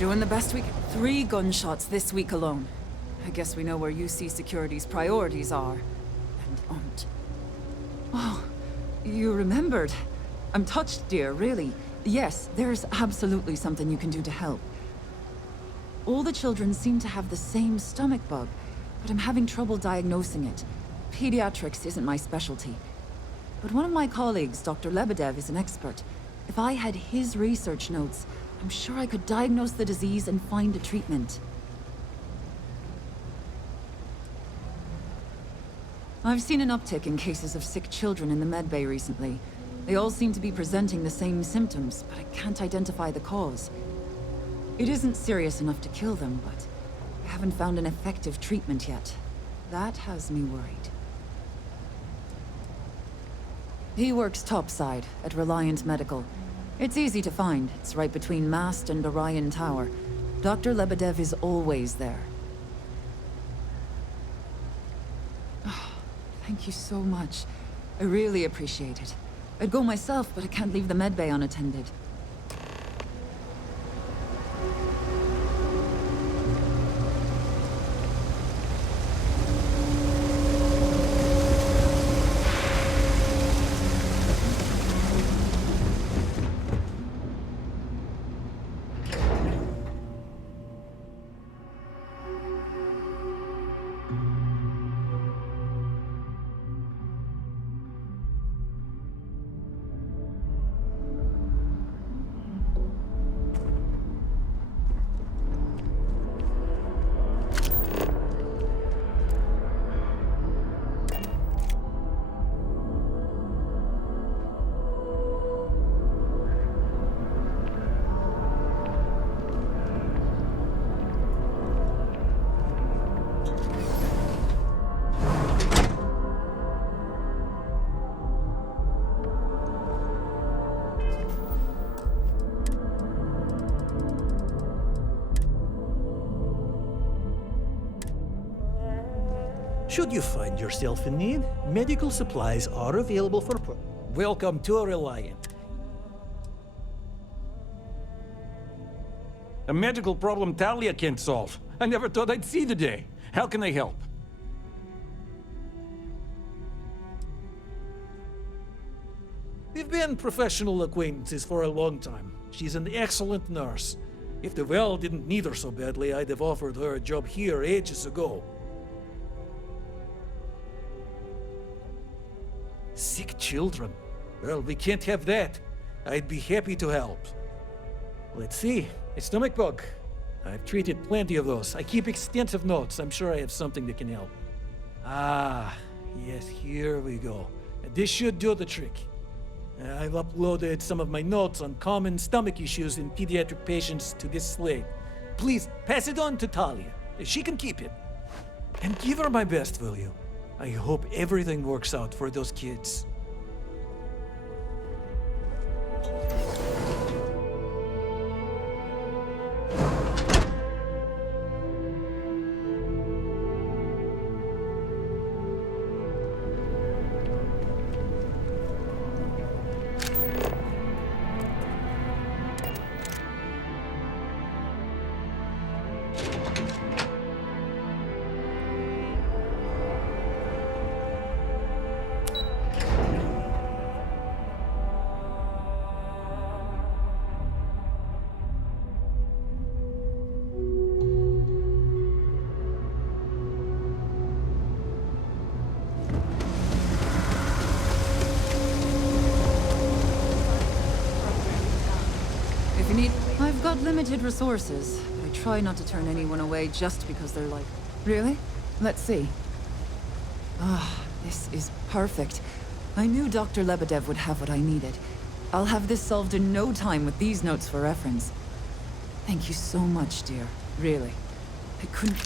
doing the best we can. 3 gunshots this week alone. I guess we know where UC Security's priorities are. And aren't. Oh, you remembered. I'm touched, dear, really. Yes, there's absolutely something you can do to help. All the children seem to have the same stomach bug, but I'm having trouble diagnosing it. Pediatrics isn't my specialty. But one of my colleagues, Dr. Lebedev, is an expert. If I had his research notes, I'm sure I could diagnose the disease and find a treatment. I've seen an uptick in cases of sick children in the medbay recently. They all seem to be presenting the same symptoms, but I can't identify the cause. It isn't serious enough to kill them, but I haven't found an effective treatment yet. That has me worried. He works topside at Reliant Medical. It's easy to find. It's right between Mast and Orion Tower. Dr. Lebedev is always there. Oh, thank you so much. I really appreciate it. I'd go myself, but I can't leave the medbay unattended. Should you find yourself in need, medical supplies are available for... Welcome to Reliant. A medical problem Talia can't solve. I never thought I'd see the day. How can I help? We've been professional acquaintances for a long time. She's an excellent nurse. If the well didn't need her so badly, I'd have offered her a job here ages ago. Sick children. Well, we can't have that. I'd be happy to help. Let's see. A stomach bug. I've treated plenty of those. I keep extensive notes. I'm sure I have something that can help. Ah, yes, here we go. This should do the trick. I've uploaded some of my notes on common stomach issues in pediatric patients to this slate. Please, pass it on to Talia. She can keep it. And give her my best, will you? I hope everything works out for those kids. I've got limited resources, but I try not to turn anyone away just because they're like... Really? Let's see. Ah, this is perfect. I knew Dr. Lebedev would have what I needed. I'll have this solved in no time with these notes for reference. Thank you so much, dear. Really. I couldn't...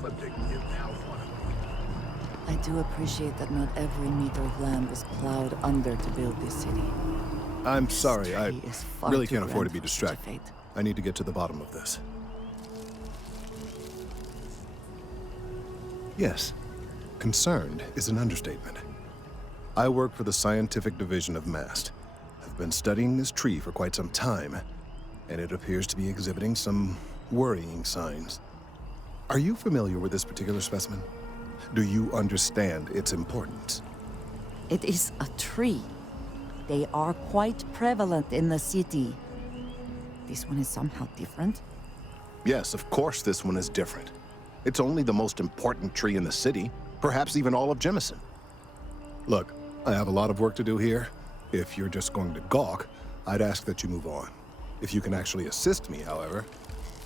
ecliptic is now one of them. I do appreciate that not every meter of land was plowed under to build this city. I'm sorry, I Tree is far really too can't afford to be grand for such a distracted. fate. I need to get to the bottom of this. Yes, concerned is an understatement. I work for the scientific division of MAST. I've been studying this tree for quite some time, and it appears to be exhibiting some worrying signs. Are you familiar with this particular specimen? Do you understand its importance? It is a tree. They are quite prevalent in the city. This one is somehow different. Yes, of course this one is different. It's only the most important tree in the city, perhaps even all of Jemison. Look, I have a lot of work to do here. If you're just going to gawk, I'd ask that you move on. If you can actually assist me, however,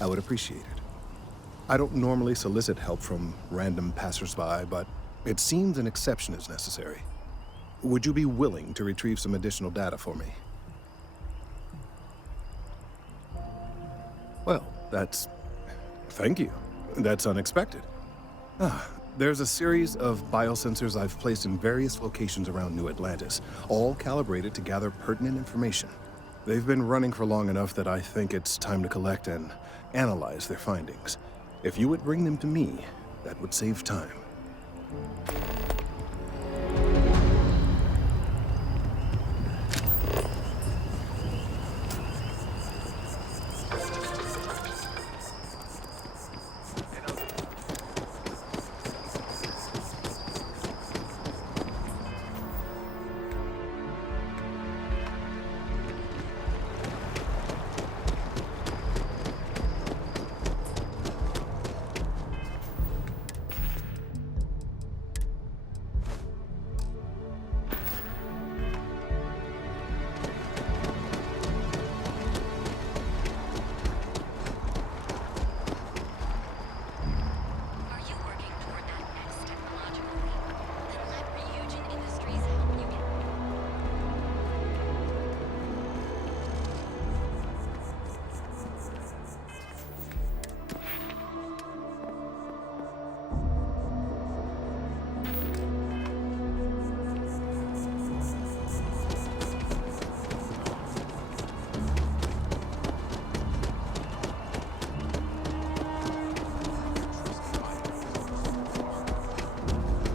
I would appreciate it. I don't normally solicit help from random passersby, but it seems an exception is necessary. Would you be willing to retrieve some additional data for me? Well, thank you. That's unexpected. There's a series of biosensors I've placed in various locations around New Atlantis, all calibrated to gather pertinent information. They've been running for long enough that I think it's time to collect and analyze their findings. If you would bring them to me, that would save time.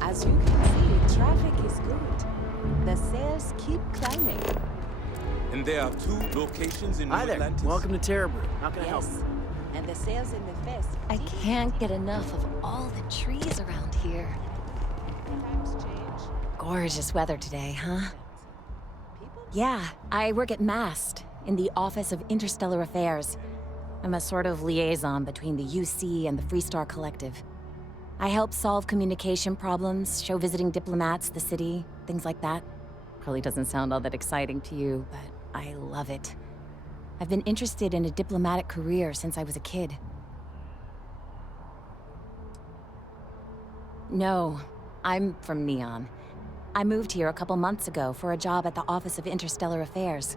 As you can see, traffic is good. The sales keep climbing. And there are 2 locations in New Hi there. Atlantis. Welcome to Terrabrew. How can I help? Yes. And the sales in the fest. I can't get enough of all the trees around here. Times change. Gorgeous weather today, huh? People Yeah, I work at MAST, in the Office of Interstellar Affairs. I'm a sort of liaison between the UC and the Freestar Collective. I help solve communication problems, show visiting diplomats the city, things like that. Probably doesn't sound all that exciting to you, but I love it. I've been interested in a diplomatic career since I was a kid. No, I'm from Neon. I moved here a couple months ago for a job at the Office of Interstellar Affairs.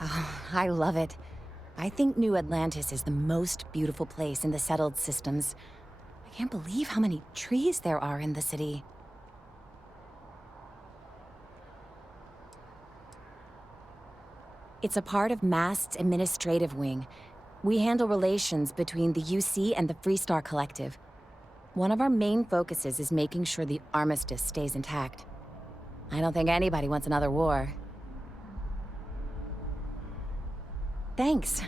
Oh, I love it. I think New Atlantis is the most beautiful place in the settled systems. I can't believe how many trees there are in the city. It's a part of MAST's administrative wing. We handle relations between the UC and the Freestar Collective. One of our main focuses is making sure the armistice stays intact. I don't think anybody wants another war. Thanks.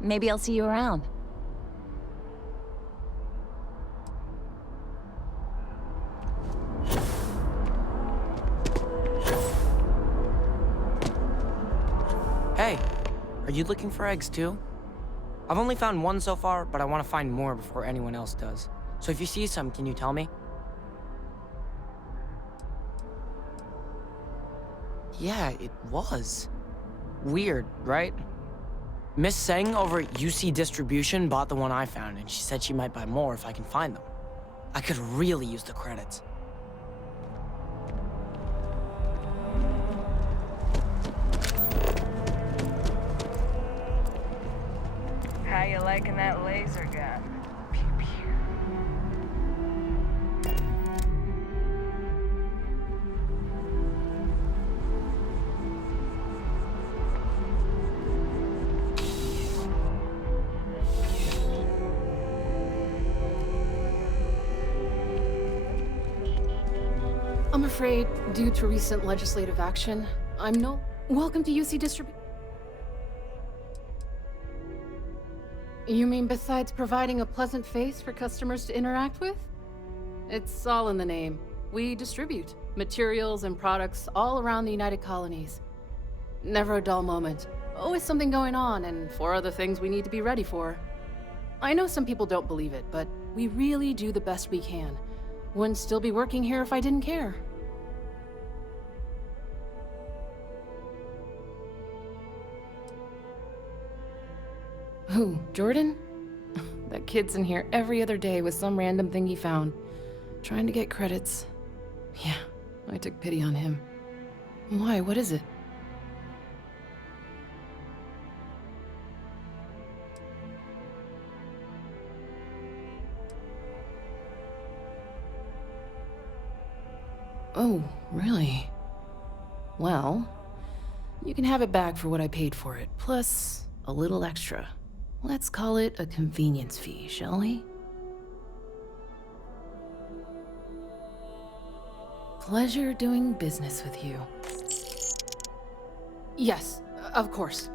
Maybe I'll see you around. Hey, are you looking for eggs too? I've only found one so far, but I want to find more before anyone else does. So if you see some, can you tell me? Yeah, it was. Weird, right? Miss Seng over at UC Distribution bought the one I found, and she said she might buy more if I can find them. I could really use the credits. liking that laser gun. Pew pew. I'm afraid, due to recent legislative action, I'm no... Welcome to UC You mean besides providing a pleasant face for customers to interact with? It's all in the name. We distribute materials and products all around the United Colonies. Never a dull moment. Always something going on, and 4 other things we need to be ready for. I know some people don't believe it, but we really do the best we can. Wouldn't still be working here if I didn't care. Who, Jordan? That kid's in here every other day with some random thing he found. Trying to get credits. Yeah, I took pity on him. Why, what is it? Oh, really? Well, you can have it back for what I paid for it, plus a little extra. Let's call it a convenience fee, shall we? Pleasure doing business with you. Yes, of course.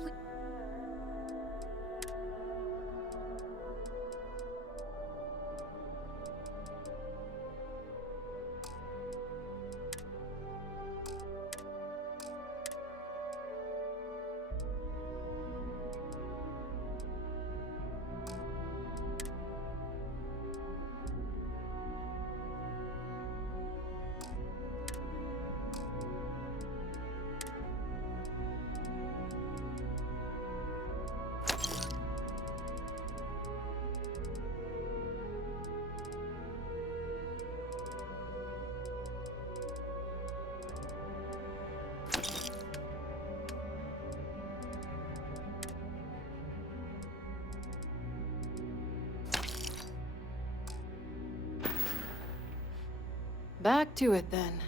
Back to it then.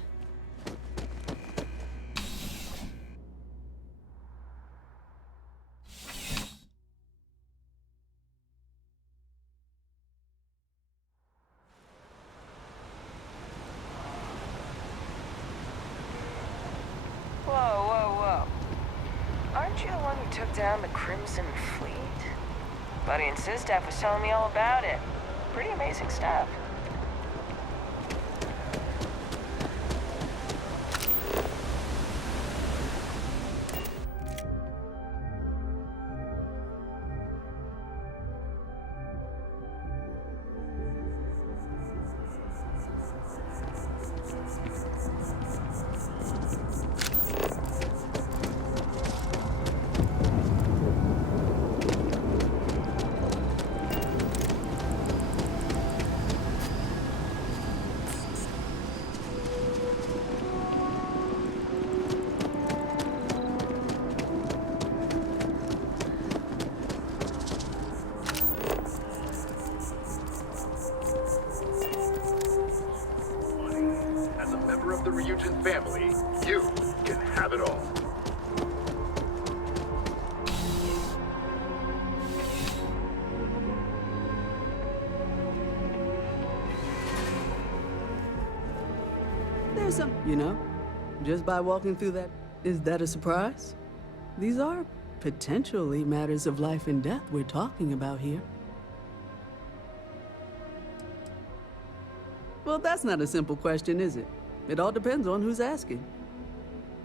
Whoa, whoa, whoa. Aren't you the one who took down the Crimson Fleet? Buddy and Sis Staff was telling me all about it. Pretty amazing stuff. Of the Ryujin family, you can have it all. There's some, just by walking through that, is that a surprise? These are potentially matters of life and death we're talking about here. Well, that's not a simple question, is it? It all depends on who's asking.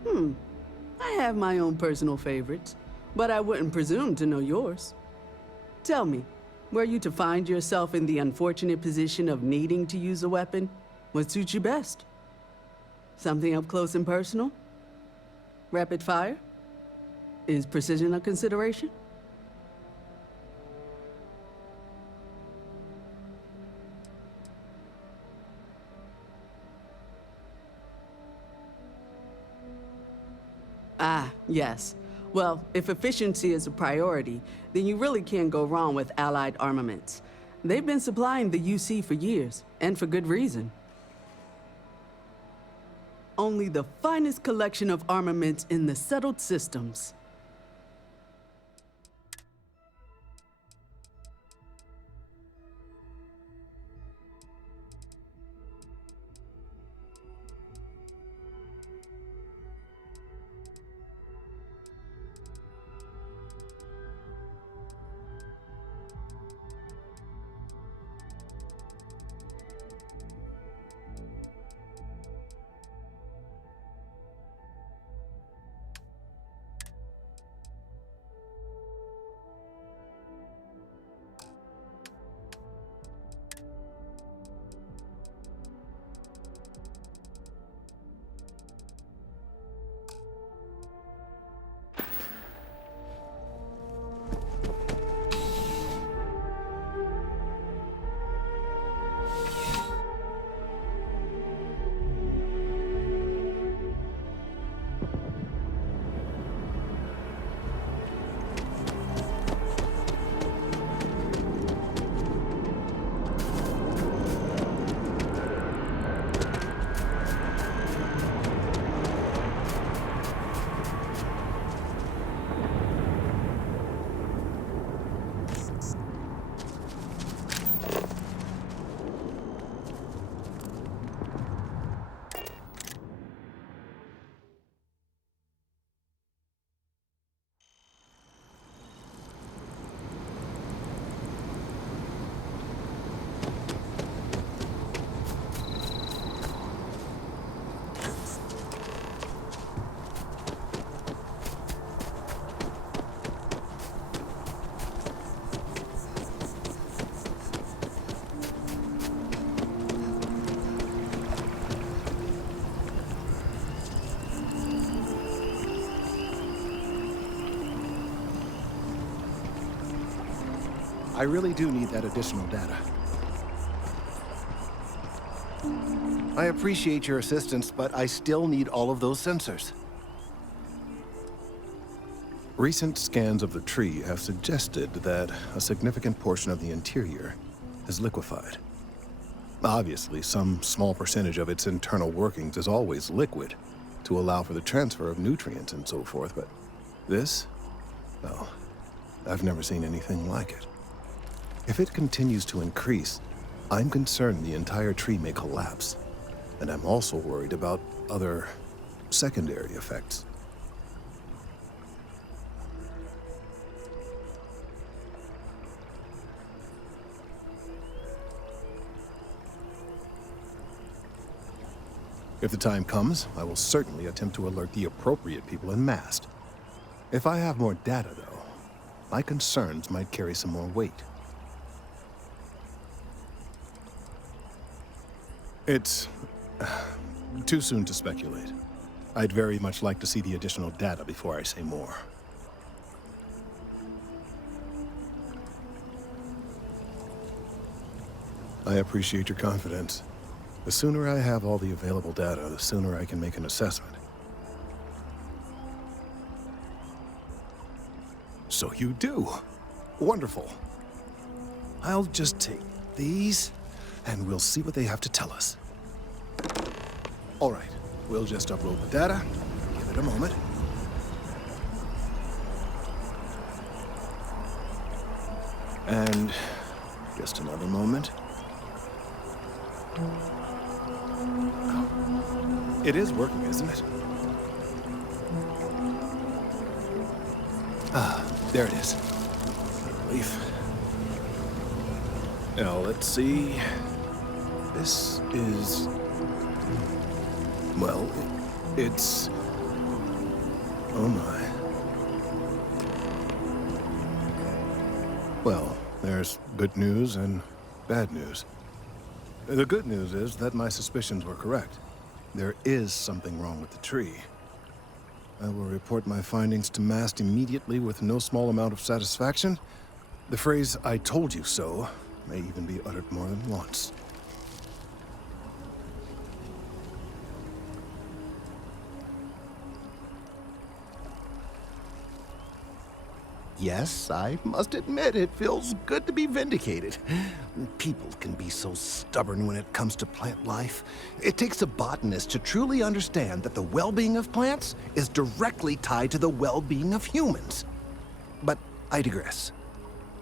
I have my own personal favorites, but I wouldn't presume to know yours. Tell me, were you to find yourself in the unfortunate position of needing to use a weapon, what suits you best? Something up close and personal? Rapid fire? Is precision a consideration? Ah, yes. Well, if efficiency is a priority, then you really can't go wrong with Allied armaments. They've been supplying the UC for years, and for good reason. Only the finest collection of armaments in the settled systems. I really do need that additional data. I appreciate your assistance, but I still need all of those sensors. Recent scans of the tree have suggested that a significant portion of the interior is liquefied. Obviously, some small percentage of its internal workings is always liquid to allow for the transfer of nutrients and so forth, but this? Well, I've never seen anything like it. If it continues to increase, I'm concerned the entire tree may collapse. And I'm also worried about other secondary effects. If the time comes, I will certainly attempt to alert the appropriate people en masse. If I have more data, though, my concerns might carry some more weight. It's too soon to speculate. I'd very much like to see the additional data before I say more. I appreciate your confidence. The sooner I have all the available data, the sooner I can make an assessment. So you do. Wonderful. I'll just take these, and we'll see what they have to tell us. All right, we'll just upload the data. Give it a moment. And just another moment. It is working, isn't it? Ah, there it is. Relief. Now, let's see. This is... well, it's... oh my. Well, there's good news and bad news. The good news is that my suspicions were correct. There is something wrong with the tree. I will report my findings to Mast immediately with no small amount of satisfaction. The phrase, "I told you so," may even be uttered more than once. Yes, I must admit it feels good to be vindicated. People can be so stubborn when it comes to plant life. It takes a botanist to truly understand that the well-being of plants is directly tied to the well-being of humans. But I digress.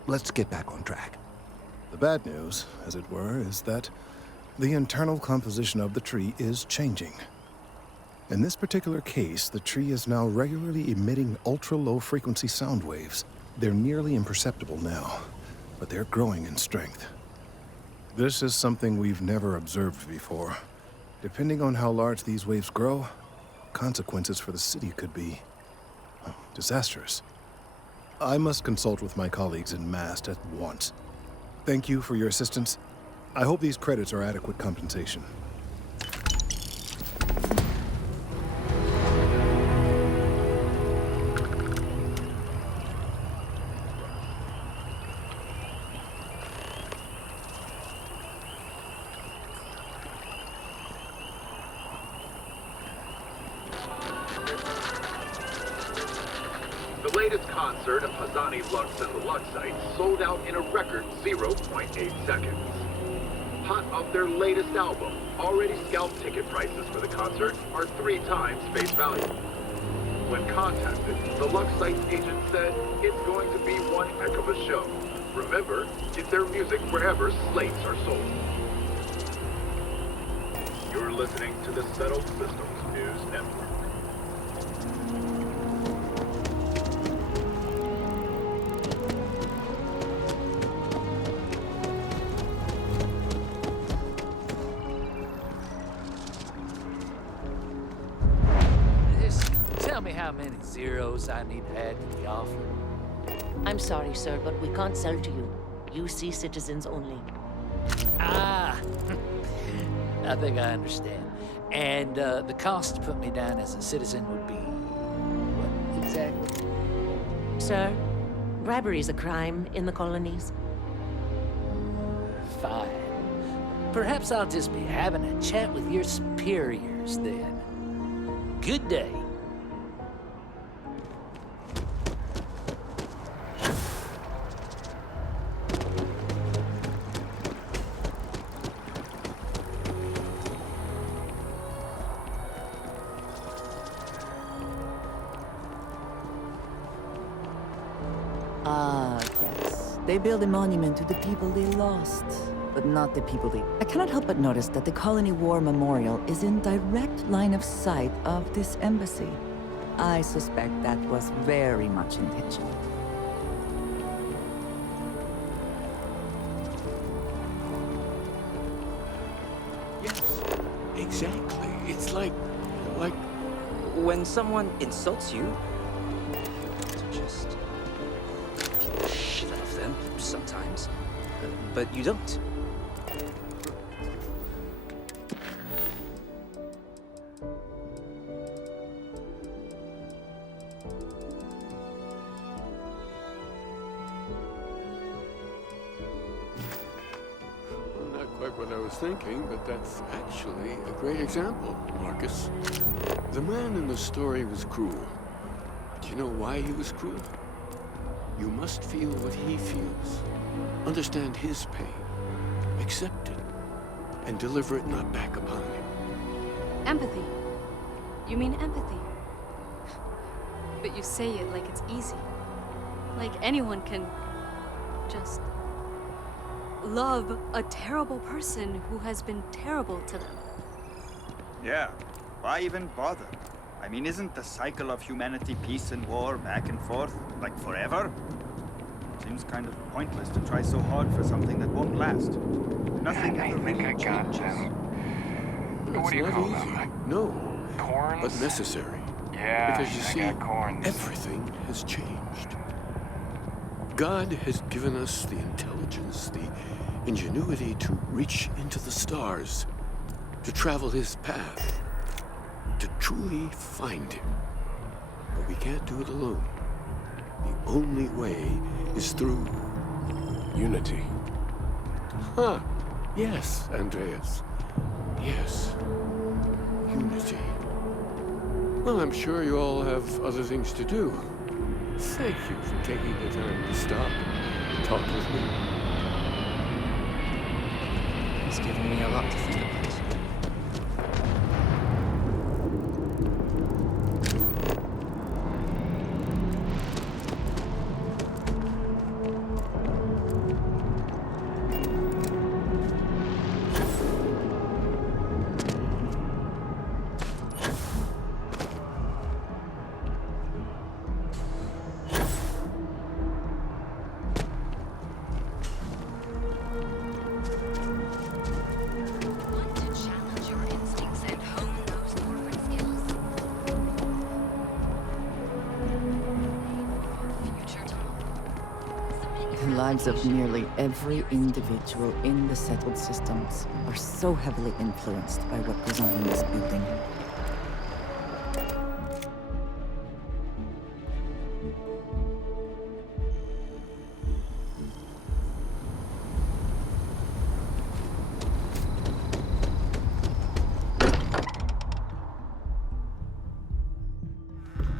Let's get back on track. The bad news, as it were, is that the internal composition of the tree is changing. In this particular case, the tree is now regularly emitting ultra-low frequency sound waves. They're nearly imperceptible now, but they're growing in strength. This is something we've never observed before. Depending on how large these waves grow, consequences for the city could be disastrous. I must consult with my colleagues in Mast at once. Thank you for your assistance. I hope these credits are adequate compensation. The latest concert of Hazani Lux and the Luxites sold out in a record 0.8 seconds. Hot off their latest album, already scalped ticket prices for the concert are 3 times face value. When contacted, the Luxites agent said it's going to be one heck of a show. Remember, get their music wherever slates are sold. You're listening to the Settled Systems News Network. Tell me how many zeros I need to add to the offer. I'm sorry, sir, but we can't sell to you. UC citizens only. Ah, I think I understand. And the cost to put me down as a citizen would be what exactly? Sir, bribery is a crime in the colonies. Fine. Perhaps I'll just be having a chat with your superiors then. Good day. Ah, yes. They build a monument to the people they lost, but not the people they... I cannot help but notice that the Colony War Memorial is in direct line of sight of this embassy. I suspect that was very much intentional. Yes, exactly. It's like... When someone insults you, just... shit out of them sometimes, but you don't. Not quite what I was thinking, but that's actually a great example, Marcus. The man in the story was cruel. Do you know why he was cruel? You must feel what he feels. Understand his pain. Accept it. And deliver it not back upon him. Empathy. You mean empathy? But you say it like it's easy. Like anyone can just love a terrible person who has been terrible to them. Yeah, why even bother? I mean, isn't the cycle of humanity peace and war back and forth, like forever? Seems kind of pointless to try so hard for something that won't last. Nothing ever really changes. It's not easy. No. Corns? But necessary. Yeah, because you see, everything has changed. God has given us the intelligence, the ingenuity to reach into the stars, to travel his path, to truly find him. But we can't do it alone. The only way is through unity. Huh. Yes, Andreas. Yes. Unity. Well, I'm sure you all have other things to do. Thank you for taking the time to stop and talk with me. It's given me a lot to think about. The lives of nearly every individual in the settled systems are so heavily influenced by what goes on in this building.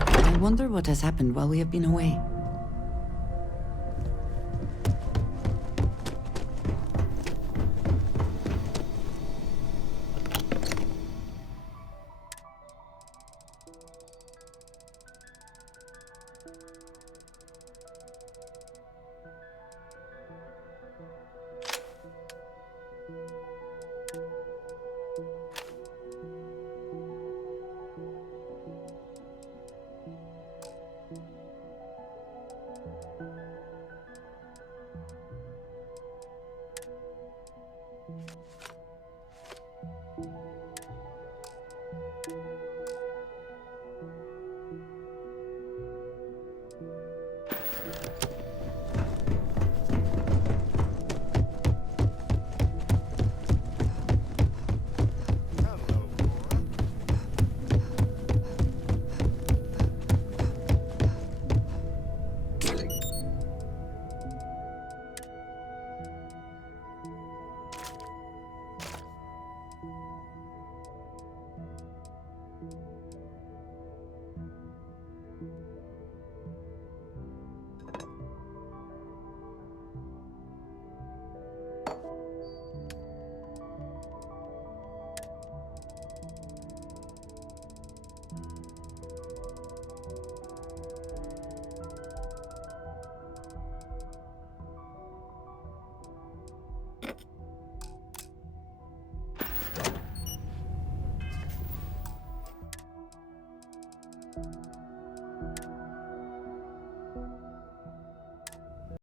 I wonder what has happened while we have been away.